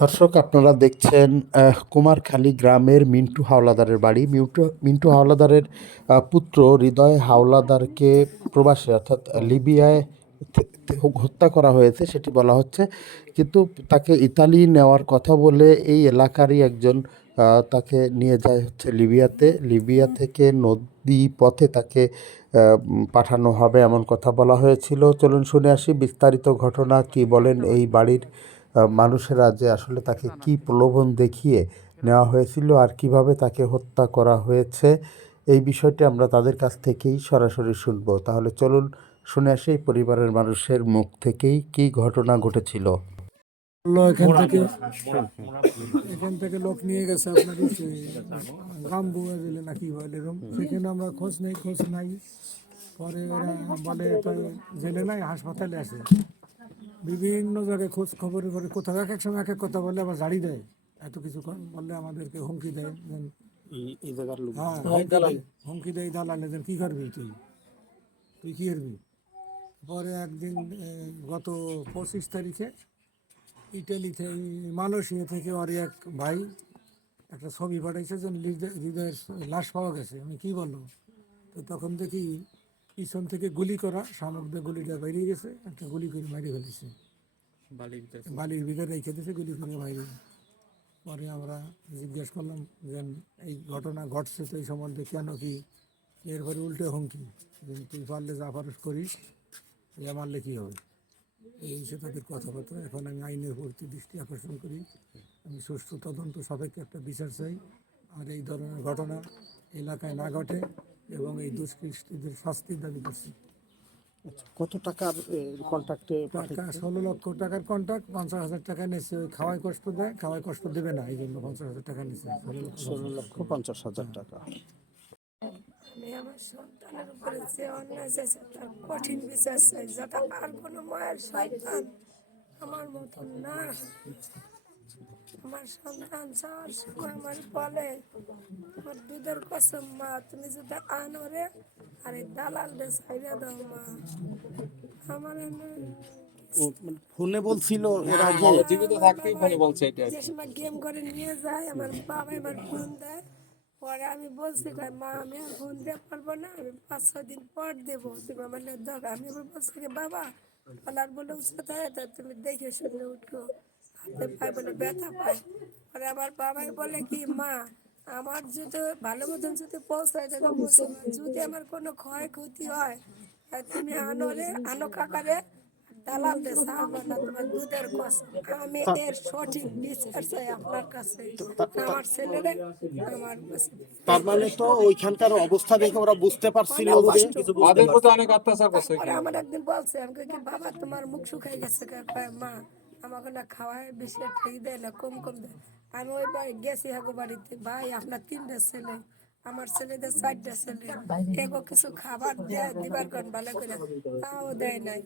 দর্শক, আপনারা দেখছেন কুমারখালী গ্রামের মিন্টু হাওলাদারের বাড়ি। মিন্টু মিন্টু হাওলাদারের পুত্র হৃদয় হাওলাদারকে প্রবাসে, অর্থাৎ লিবিয়ায় হত্যা করা হয়েছে, সেটি বলা হচ্ছে। কিন্তু তাকে ইতালি নেওয়ার কথা বলে এই এলাকারই একজন তাকে নিয়ে যায় হচ্ছে লিবিয়াতে। লিবিয়া থেকে নদী পথে তাকে পাঠানো হবে, এমন কথা বলা হয়েছিল। চলুন শুনে আসি বিস্তারিত ঘটনা কি বলেন এই বাড়ির মানুষেরা যে আসলে তাকে কি প্রলোভন দেখিয়ে নেওয়া হয়েছিল আর কীভাবে তাকে হত্যা করা হয়েছে এই বিষয়টি আমরা তাদের কাছ থেকেই সরাসরি শুনব। তাহলে চলুন শুনে আসি পরিবারের মানুষের মুখ থেকেই কি ঘটনা ঘটেছিল। এখান থেকে এখান থেকে লোক নিয়ে গেছে জেলে নাকি বলে এরকম। সেখানে আমরা খোঁজ নেই খোঁজ নাই। পরে ওরা বলে জেলে নাই হাসপাতালে আছে। বিভিন্ন জায়গায় খোঁজ খবর করে কোথাও এক এক সময় এক এক কথা বলে আবার ঝাড়ি দেয়। এত কিছু কর- বললে আমাদেরকে হুমকি দেয়। এই জায়গার লোক হ্যাঁ হুমকি দেয়- দালালে যেন কি করবি তুই? তুই কি করবি? পরে একদিন গত পঁচিশ তারিখে ইটালিতে মালয়েশিয়া থেকে ওর এক ভাই একটা ছবি পাঠাইছে যে হৃদয়- হৃদয়ের লাশ পাওয়া গেছে। আমি কি বলল তো তখন দেখি পিছন থেকে গুলি করা সামক দিয়ে গুলিটা বেরিয়ে গেছে একটা গুলি করে মারি ফেলেছে। বালির ভিতরে বালির ভিতরে রেখে দিয়েছে গুলি করে বাইরে। পরে আমরা জিজ্ঞেস করলাম যে এই ঘটনা ঘটছে তো এই সম্বন্ধে কেন কি? এরপরে উল্টে হুমকি যে তুই পারলে যা পারস করিস এ মারলে কী হবে? এই হচ্ছে তাদের কথাবার্তা। এখন আমি আইনের প্রতি দৃষ্টি আকর্ষণ করি। আমি সুষ্ঠু তদন্ত সাপেক্ষে একটা বিচার চাই। আর এই ধরনের ঘটনা এলাকায় না ঘটে। এবং এই দুষ্কৃষ্টীদের শাস্তির দাবি করছি। আচ্ছা, কত টাকার কন্ট্রাক্টে টাকা ষোলো লক্ষ টাকার কন্ট্রাক্ট পঞ্চাশ হাজার টাকা নিচ্ছে ওই খাওয়াই কষ্ট দেয় খাওয়াই কষ্ট দেবে না এই জন্য পঞ্চাশ হাজার টাকা নিচ্ছে ষোলো লক্ষ ষোলো লক্ষ পঞ্চাশ হাজার টাকা। আমি আমার সন্তানের উপরে যে অন্যায় চাইছে তার কঠিন বিচার চাই যাতে আর কোনো মায়ের সন্তান আমার মতন না। আমার সন্তান যাওয়ার সময় আমার বলে তোমার দুধের কসম মা তুমি যদি আনো রে আর এই দালাল রে ছাইড়ে দাও মা। আমার মানে ফোনে বলছিল এর আগে? জীবিত থাকতেই ফোনে বলছে এটা যে সময় গেম করে নিয়ে যায় আমার বাবা এবার ফোন দেয়। পরে আমি বলছি কই, মা আমি আর ফোন দিতে পারব না আমি পাঁচ ছয় দিন পর দেবো। তুমি আমার দাও আমি এবার বলছি কি, বাবা বলার বলে উচিত হয় তা তুমি দেখে শুনে উঠো। হাতে পায় বলে ব্যথা পায়। পরে আমার বাবাই বলে কি মা আমার যদি ভালো মতন যদি পৌঁছায় তাহলে যদি আমার কোনো ক্ষয়ক্ষতি হয় তুমি আনো রে আনো কাকারে দালাল সাহাবা না তোমার দুধের কষ্ট আমি এর সঠিক বিচার চাই আপনার কাছে। আমার ছেলেরে আমার তার মানে তো ওইখানকার অবস্থা দেখে ওরা বুঝতে পারছিল যে ওদের প্রতি অনেক অত্যাচার করছে আমার একদিন বলছে আমি কি বাবা তোমার মুখ শুকাই গেছে? মা আমাকে না খাওয়ায়, বেশি ঠিক দেয় না, কম কম দেয়। আমি ওই বাড়ি গেছি হাগো বাড়িতে। ভাই, আপনার তিনটা ছেলে, আমার ছেলেদের চারটা ছেলে। এগো কিছু খাবার দেয়, দিবার কোন ভালো করে তাও দেয় নাই।